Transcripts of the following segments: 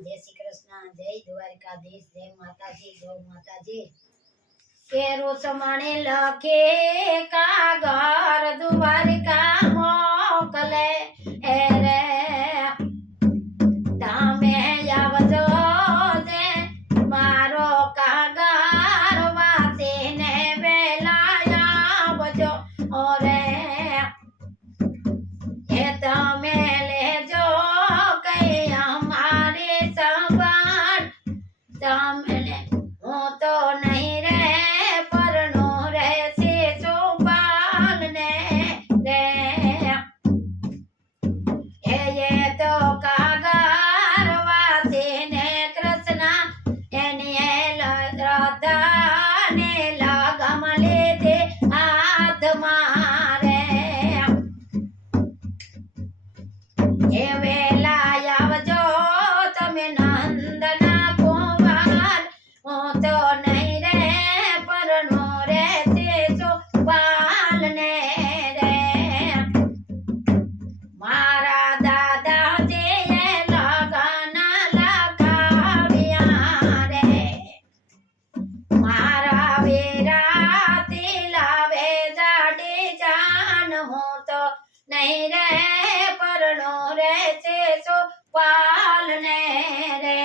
जय श्री कृष्ण, जय द्वारिकाधीश, जय माताजी, गौ माताजी। केरो समाने लखे कागर द्वारिका मोकले एरे तामे आवजो जे मारो कागर वासे ने वेला आवजो ओरे ए तमे लेजो कई हमारे संभाल तमने हो तो नहीं रे परनो रे से संभाल ने रे ये तो कागर वासे ने कृष्ण एने लद्रता ने लगम ले दे हाथ मारे ए वेला आवजो तमे नंदना कुमार हो तो नहीं रे परनो रे से सो पालने रे मारा दादा जे लगन लगाव्या रे मारा वेरा तिलावे जाडी जान हो तो नहीं रे परनो रे से सो पालने रे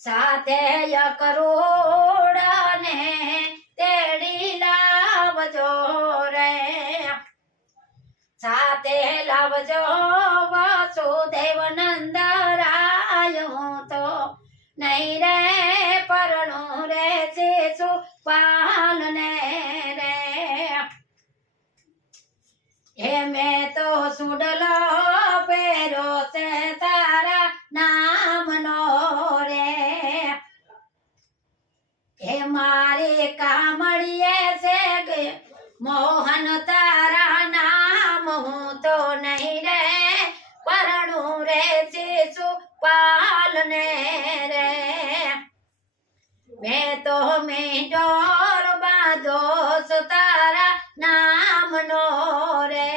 साथे य करोड़ ने तेड़ी लावजो रे साथे लावजो वासुदेव नंदराय हो तो नहीं रे परनो रे से सो पालने रे हे मैं तो सुडलो पेरो से तारा नाम नो रे हे मारे कामड़िए से गे मोहन तारा नाम हूँ तो नहीं रे परनु रे शिशु पालने रे मैं तो में डोर बादोस तारा नाम नो रे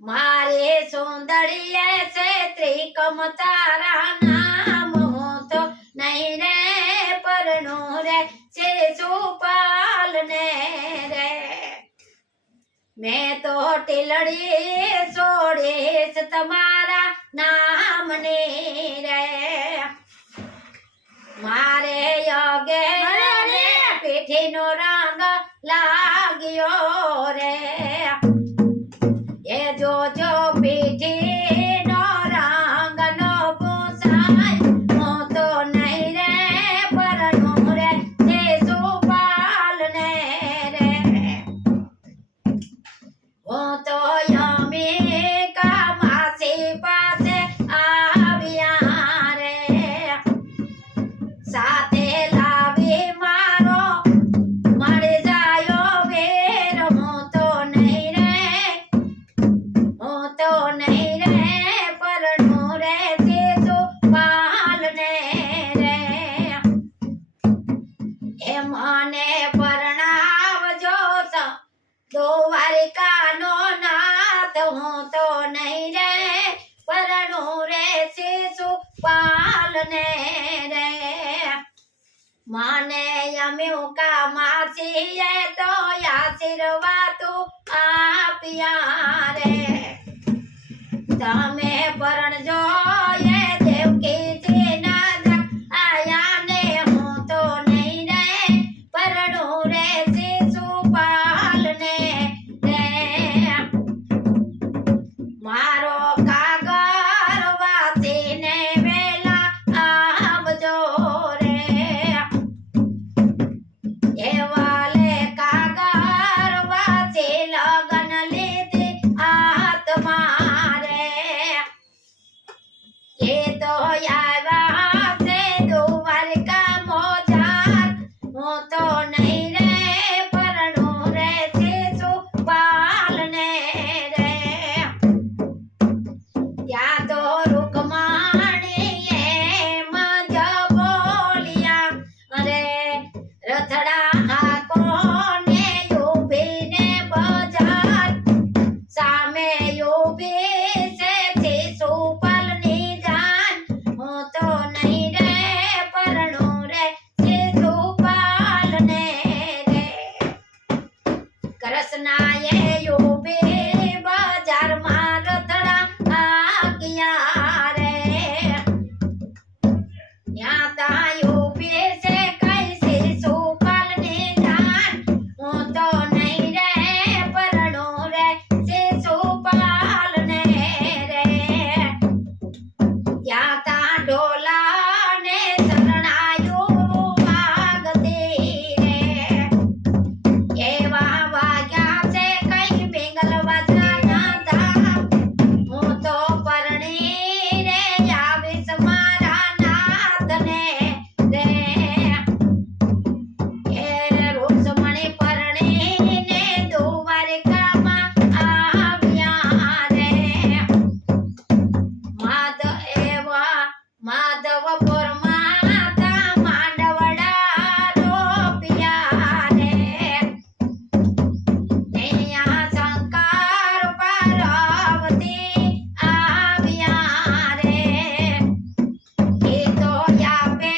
मारे सुंदरिये से त्रिकम तारा नाम हो तो नहीं रे परनु रे शिशु पालने रे मैं तो टिलड़ी सोड़ेस तुम्हारा नाम ने रे मारे योगे रे पीठी नो रंग लागियो रे ये जो पीठी नो रंग नो पूसाय हो तो नहीं रे परनु रे शिशु पालने रे हो तो यमी का मासी पासे आविया रे साथे लावी मारो मर जायो वीर हो तो नहीं रे परनु रे शिशु पालने रे हे माने परणावजो स द्वारिका नो नाथ हो तो नहीं रे परनु रे शिशु पालने रे माने यम्यू का मासी ये तो आशीर्वाद आपिया रे तमे परण जो ये देवकी जी ना आया ने हो तो नहीं रे परनु रे शिशु पालने रे मारो कागर वासी ने वेला आवजो रे ये वाले कागर वासी लगन लेते हाथ मारे ये तो आवा से द्वारिका मोजार हो तो नहीं रे परनु रे शिशु पालने रे માધવપુર માતા માંડવડા રોપિયા રે નૈયા શંકર પાર્વતી આવ્યા રે એ તો આપે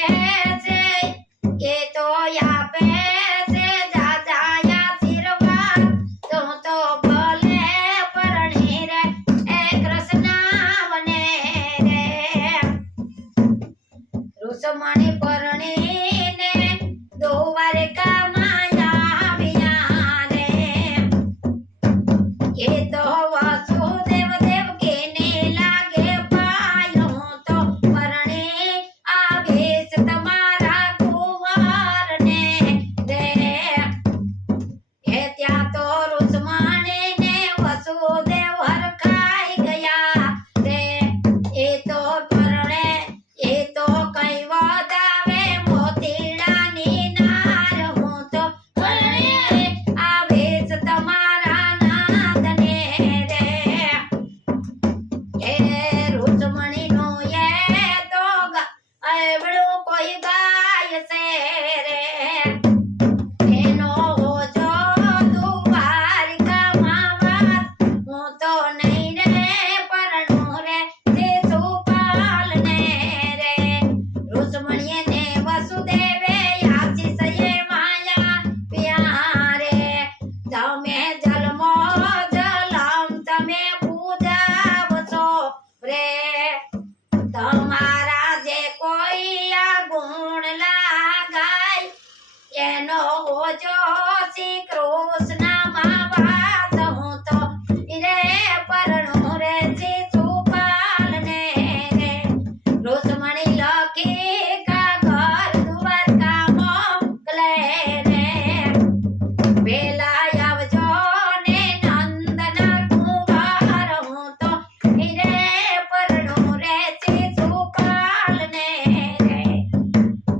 છે જાજા આશીર્વાદ તું તો ભલે પરણી રે એ કૃષ્ણ વને રે રુસમણી પરણીને દ્વારકામાં આવ્યા રે એ તો વાસુદેવ દેવકીને લાગે પાયો તો પરણી આવીશ તમારા કુંવરને રે એ ત્યાં તો રુસમણીને વસુદેવ હરખાઈ ગયા રે એ તો પરણે એ તો કઈ વધાવે મોતીડાની નાર હું તો પરણે આવીશ તમારા નાથને રે એ રુસમણીનો એ તો એવડું કોઈ ગાય છે રે એનો હોજો દ્વારિકામાં વાસ હું તો નહીં રે પરણું રે શિશુપાલને રે રુસમણીએ ને વસુદેવે આશીષ એ માયા પ્યારે તમે જલમો જલમ તમે પૂજાવશો રે તમારા જે કોઈ આ ગુણ લાગાય એનો હોજો શ્રી કૃષ્ણમાં વાસ હું તો રે પરણું રે શિશુપાલને રે રુસમણી લખી કાગળ દ્વારકામાં મોકલે રે પેલા આવજો ને નંદના કુંવર હું તો રે પરણું રે શિશુપાલને રે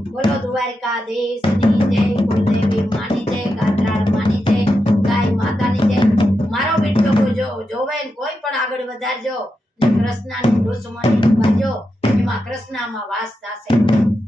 બોલો દ્વારકાધીશની જય કુળદેવી માની જય ગાત્રાળ માની જય ગાય માતાની જય મારો વિડીયો જોવે ને કોઈ પણ આગળ વધારજો ને કૃષ્ણની રુસમણી બાજો એમાં કૃષ્ણમાં વાસ થશે